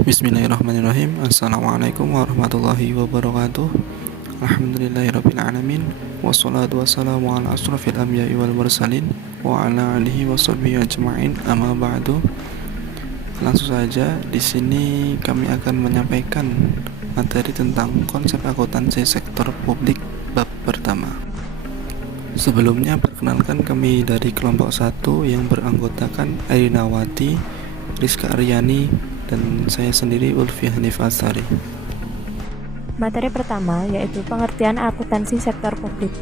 Bismillahirrahmanirrahim. Assalamualaikum warahmatullahi wabarakatuh. Alhamdulillahirrabbilalamin. Wassalatu wassalamu ala asrafil anbiya'i wal mursalin wa ala alihi washabbihi ajma'in. Amma ba'du. Langsung saja, di sini kami akan menyampaikan materi tentang konsep akuntansi sektor publik bab pertama. Sebelumnya perkenalkan, kami dari kelompok 1 yang beranggotakan Ainawati, Rizka Aryani, dan saya sendiri Ulfi Hanif Asari. Materi pertama yaitu pengertian akuntansi sektor publik.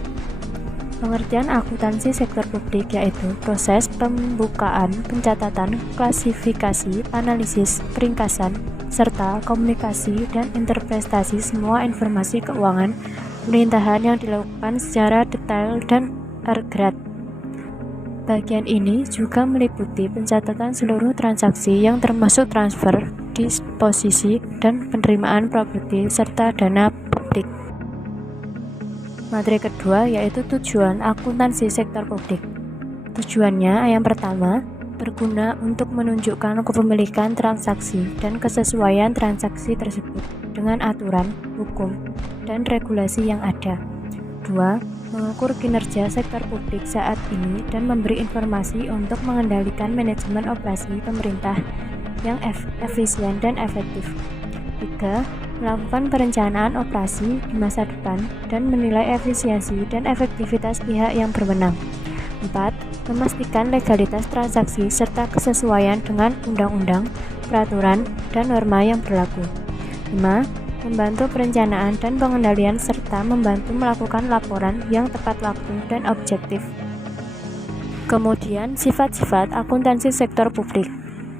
Pengertian akuntansi sektor publik yaitu proses pembukaan, pencatatan, klasifikasi, analisis, peringkasan, serta komunikasi dan interpretasi semua informasi keuangan pemerintahan yang dilakukan secara detail dan akurat. Bagian ini juga meliputi pencatatan seluruh transaksi yang termasuk transfer, disposisi, dan penerimaan properti serta dana publik. Materi kedua yaitu tujuan akuntansi sektor publik. Tujuannya yang pertama, berguna untuk menunjukkan kepemilikan transaksi dan kesesuaian transaksi tersebut dengan aturan, hukum, dan regulasi yang ada. 2. Mengukur kinerja sektor publik saat ini dan memberi informasi untuk mengendalikan manajemen operasi pemerintah yang efisien dan efektif. 3. Melakukan perencanaan operasi di masa depan dan menilai efisiensi dan efektivitas pihak yang berwenang. 4. Memastikan legalitas transaksi serta kesesuaian dengan undang-undang, peraturan, dan norma yang berlaku. 5. Membantu perencanaan dan pengendalian serta membantu melakukan laporan yang tepat waktu dan objektif. Kemudian, sifat-sifat akuntansi sektor publik.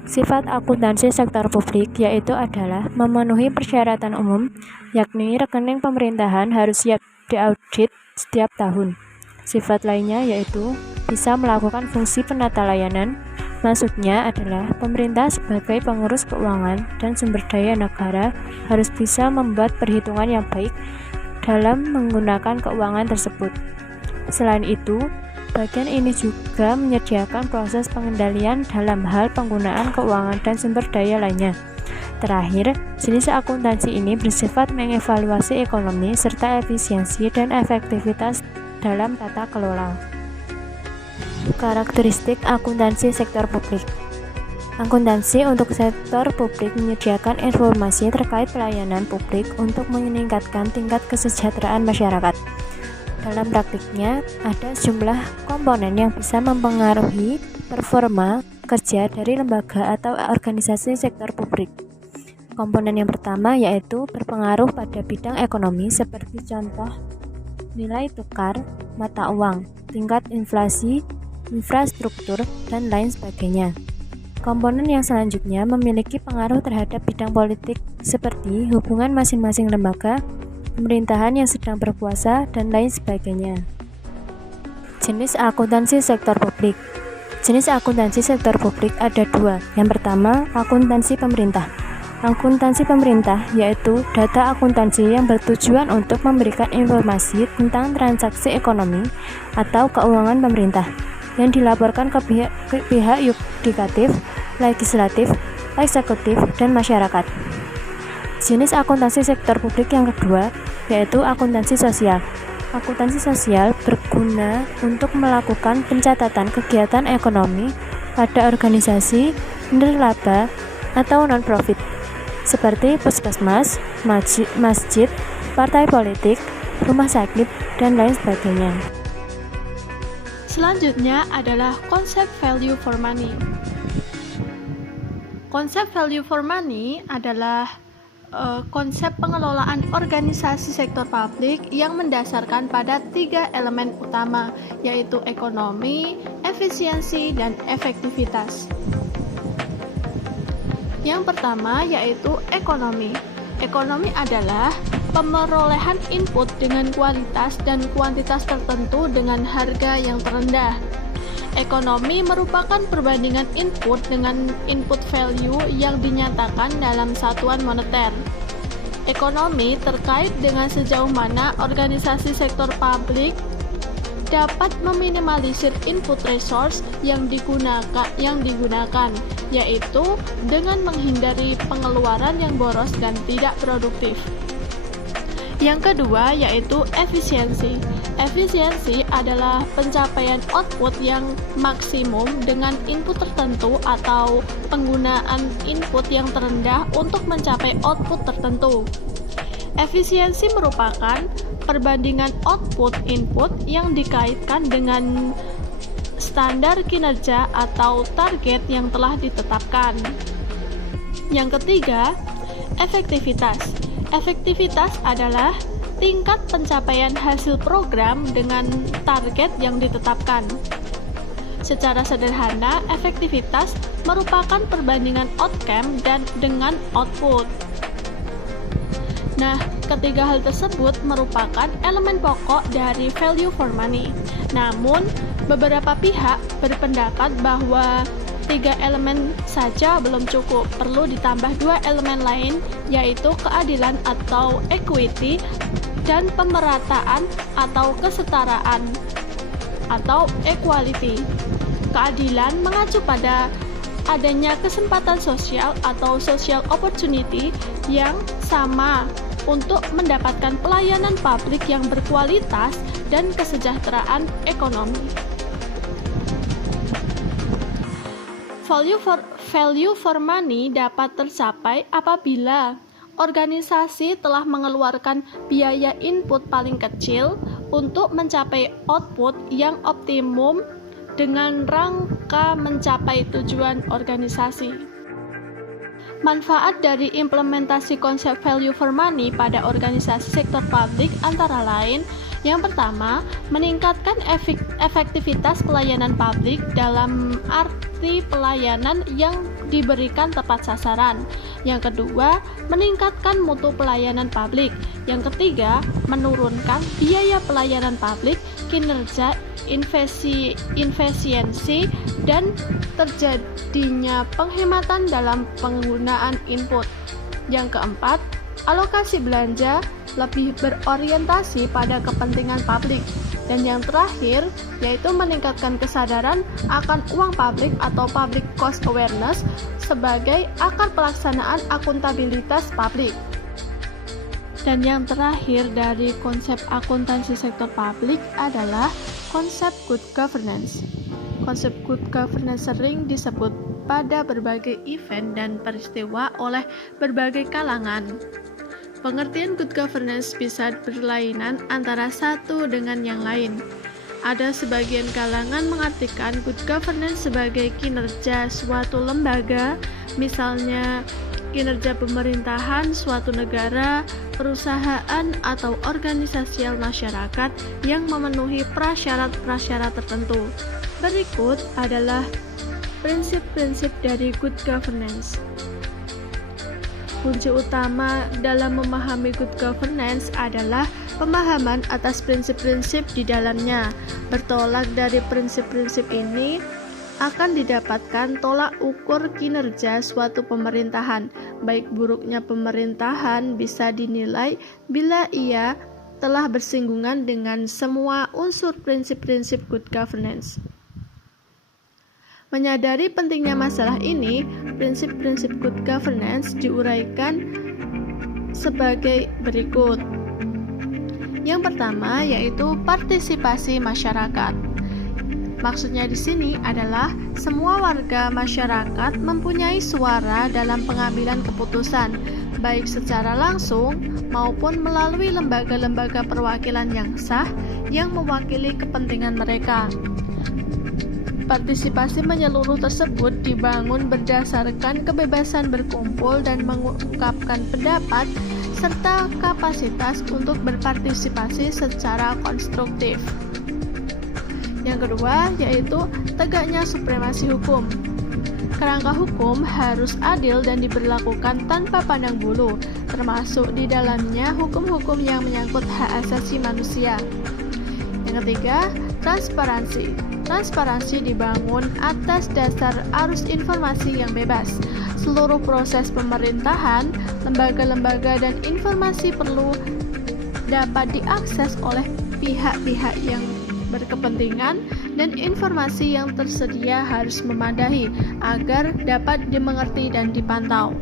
Sifat akuntansi sektor publik yaitu adalah memenuhi persyaratan umum, yakni rekening pemerintahan harus siap diaudit setiap tahun. Sifat lainnya yaitu bisa melakukan fungsi penata layanan. Maksudnya adalah pemerintah sebagai pengurus keuangan dan sumber daya negara harus bisa membuat perhitungan yang baik dalam menggunakan keuangan tersebut. Selain itu, bagian ini juga menyediakan proses pengendalian dalam hal penggunaan keuangan dan sumber daya lainnya. Terakhir, jenis akuntansi ini bersifat mengevaluasi ekonomi serta efisiensi dan efektivitas dalam tata kelola. Karakteristik akuntansi sektor publik. Akuntansi untuk sektor publik menyediakan informasi terkait pelayanan publik untuk meningkatkan tingkat kesejahteraan masyarakat. Dalam praktiknya, ada sejumlah komponen yang bisa mempengaruhi performa kerja dari lembaga atau organisasi sektor publik. Komponen yang pertama yaitu berpengaruh pada bidang ekonomi seperti contoh nilai tukar, mata uang, tingkat inflasi, infrastruktur, dan lain sebagainya. Komponen yang selanjutnya memiliki pengaruh terhadap bidang politik seperti hubungan masing-masing lembaga, pemerintahan yang sedang berkuasa, dan lain sebagainya. Jenis akuntansi sektor publik. Jenis akuntansi sektor publik ada dua. Yang pertama, akuntansi pemerintah. Akuntansi pemerintah yaitu data akuntansi yang bertujuan untuk memberikan informasi tentang transaksi ekonomi atau keuangan pemerintah yang dilaporkan ke pihak yudikatif, legislatif, eksekutif, dan masyarakat. Jenis akuntansi sektor publik yang kedua yaitu akuntansi sosial. Akuntansi sosial berguna untuk melakukan pencatatan kegiatan ekonomi pada organisasi nirlaba atau non-profit seperti puskesmas, masjid, partai politik, rumah sakit, dan lain sebagainya. Selanjutnya adalah konsep value for money. Konsep value for money adalah konsep pengelolaan organisasi sektor publik yang mendasarkan pada 3 elemen utama, yaitu ekonomi, efisiensi, dan efektivitas. Yang pertama yaitu ekonomi. Ekonomi adalah pemerolehan input dengan kualitas dan kuantitas tertentu dengan harga yang terendah. Ekonomi merupakan perbandingan input dengan input value yang dinyatakan dalam satuan moneter. Ekonomi terkait dengan sejauh mana organisasi sektor publik dapat meminimalisir input resource yang digunakan yaitu dengan menghindari pengeluaran yang boros dan tidak produktif. Yang kedua yaitu efisiensi. Efisiensi adalah pencapaian output yang maksimum dengan input tertentu atau penggunaan input yang terendah untuk mencapai output tertentu. Efisiensi merupakan perbandingan output input yang dikaitkan dengan standar kinerja atau target yang telah ditetapkan. Yang ketiga, efektivitas. Efektivitas adalah tingkat pencapaian hasil program dengan target yang ditetapkan. Secara sederhana, efektivitas merupakan perbandingan outcome dan dengan output. Nah, ketiga hal tersebut merupakan elemen pokok dari value for money. Namun, beberapa pihak berpendapat bahwa 3 elemen saja belum cukup, perlu ditambah 2 elemen lain, yaitu keadilan atau equity dan pemerataan atau kesetaraan atau equality. Keadilan mengacu pada adanya kesempatan sosial atau social opportunity yang sama untuk mendapatkan pelayanan publik yang berkualitas dan kesejahteraan ekonomi. Value for money dapat tercapai apabila organisasi telah mengeluarkan biaya input paling kecil untuk mencapai output yang optimum dengan rangka mencapai tujuan organisasi. Manfaat dari implementasi konsep value for money pada organisasi sektor publik antara lain: yang pertama, meningkatkan efektivitas pelayanan publik dalam arti pelayanan yang diberikan tepat sasaran. Yang kedua, meningkatkan mutu pelayanan publik. Yang ketiga, menurunkan biaya pelayanan publik, kinerja, efisiensi, dan terjadinya penghematan dalam penggunaan input. Yang keempat, alokasi belanja lebih berorientasi pada kepentingan publik. Dan yang terakhir, yaitu meningkatkan kesadaran akan uang publik atau public cost awareness sebagai akar pelaksanaan akuntabilitas publik. Dan yang terakhir dari konsep akuntansi sektor publik adalah konsep good governance. Konsep good governance sering disebut pada berbagai event dan peristiwa oleh berbagai kalangan. Pengertian good governance bisa berlainan antara satu dengan yang lain. Ada sebagian kalangan mengartikan good governance sebagai kinerja suatu lembaga, misalnya kinerja pemerintahan suatu negara, perusahaan, atau organisasi masyarakat yang memenuhi prasyarat-prasyarat tertentu. Berikut adalah prinsip-prinsip dari good governance. Kunci utama dalam memahami good governance adalah pemahaman atas prinsip-prinsip di dalamnya. Bertolak dari prinsip-prinsip ini akan didapatkan tolak ukur kinerja suatu pemerintahan. Baik buruknya pemerintahan bisa dinilai bila ia telah bersinggungan dengan semua unsur prinsip-prinsip good governance. Menyadari pentingnya masalah ini, prinsip-prinsip good governance diuraikan sebagai berikut. Yang pertama yaitu partisipasi masyarakat. Maksudnya di sini adalah semua warga masyarakat mempunyai suara dalam pengambilan keputusan, baik secara langsung maupun melalui lembaga-lembaga perwakilan yang sah yang mewakili kepentingan mereka. Partisipasi menyeluruh tersebut dibangun berdasarkan kebebasan berkumpul dan mengungkapkan pendapat serta kapasitas untuk berpartisipasi secara konstruktif. Yang kedua yaitu tegaknya supremasi hukum. Kerangka hukum harus adil dan diberlakukan tanpa pandang bulu, termasuk di dalamnya hukum-hukum yang menyangkut hak asasi manusia. Yang ketiga, transparansi. Transparansi dibangun atas dasar arus informasi yang bebas. Seluruh proses pemerintahan, lembaga-lembaga, dan informasi perlu dapat diakses oleh pihak-pihak yang berkepentingan dan informasi yang tersedia harus memadai agar dapat dimengerti dan dipantau.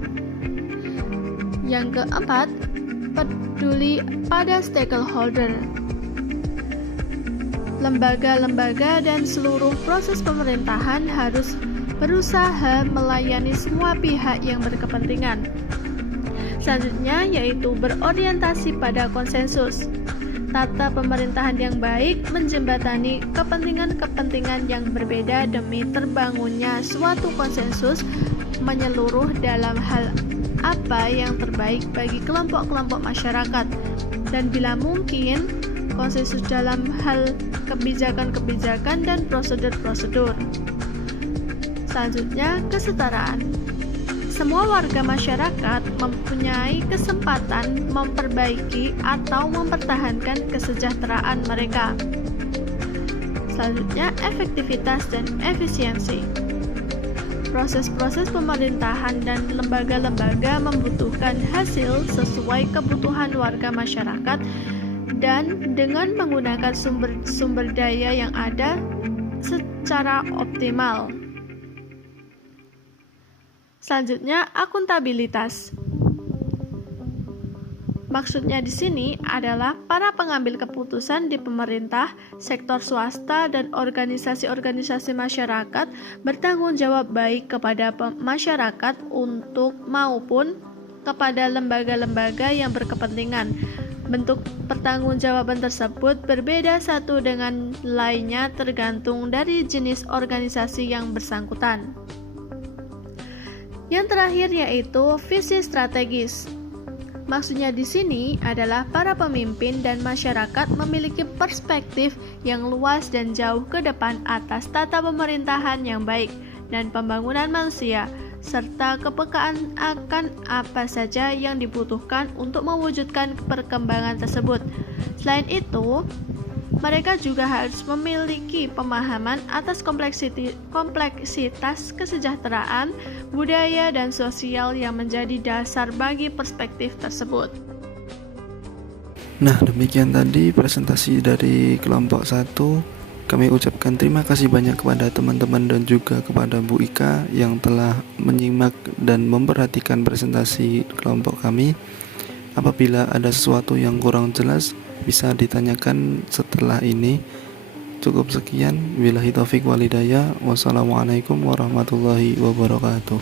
Yang keempat, peduli pada stakeholder. Lembaga-lembaga dan seluruh proses pemerintahan harus berusaha melayani semua pihak yang berkepentingan. Selanjutnya yaitu berorientasi pada konsensus. Tata pemerintahan yang baik menjembatani kepentingan-kepentingan yang berbeda demi terbangunnya suatu konsensus menyeluruh dalam hal apa yang terbaik bagi kelompok-kelompok masyarakat, dan bila mungkin konsensus dalam hal kebijakan-kebijakan dan prosedur-prosedur. Selanjutnya, kesetaraan. Semua warga masyarakat mempunyai kesempatan memperbaiki atau mempertahankan kesejahteraan mereka. Selanjutnya, efektivitas dan efisiensi. Proses-proses pemerintahan dan lembaga-lembaga membutuhkan hasil sesuai kebutuhan warga masyarakat dan dengan menggunakan sumber daya yang ada secara optimal. Selanjutnya, akuntabilitas. Maksudnya di sini adalah para pengambil keputusan di pemerintah, sektor swasta, dan organisasi-organisasi masyarakat bertanggung jawab baik kepada masyarakat untuk maupun kepada lembaga-lembaga yang berkepentingan. Bentuk pertanggungjawaban tersebut berbeda satu dengan lainnya tergantung dari jenis organisasi yang bersangkutan. Yang terakhir yaitu visi strategis. Maksudnya di sini adalah para pemimpin dan masyarakat memiliki perspektif yang luas dan jauh ke depan atas tata pemerintahan yang baik dan pembangunan manusia, serta kepekaan akan apa saja yang dibutuhkan untuk mewujudkan perkembangan tersebut. Selain itu, mereka juga harus memiliki pemahaman atas kompleksitas kesejahteraan, budaya, dan sosial yang menjadi dasar bagi perspektif tersebut. Nah, demikian tadi presentasi dari kelompok 1. Kami ucapkan terima kasih banyak kepada teman-teman dan juga kepada Bu Ika yang telah menyimak dan memperhatikan presentasi kelompok kami. Apabila ada sesuatu yang kurang jelas, bisa ditanyakan setelah ini. Cukup sekian. Billahi taufik walhidayah. Wassalamualaikum warahmatullahi wabarakatuh.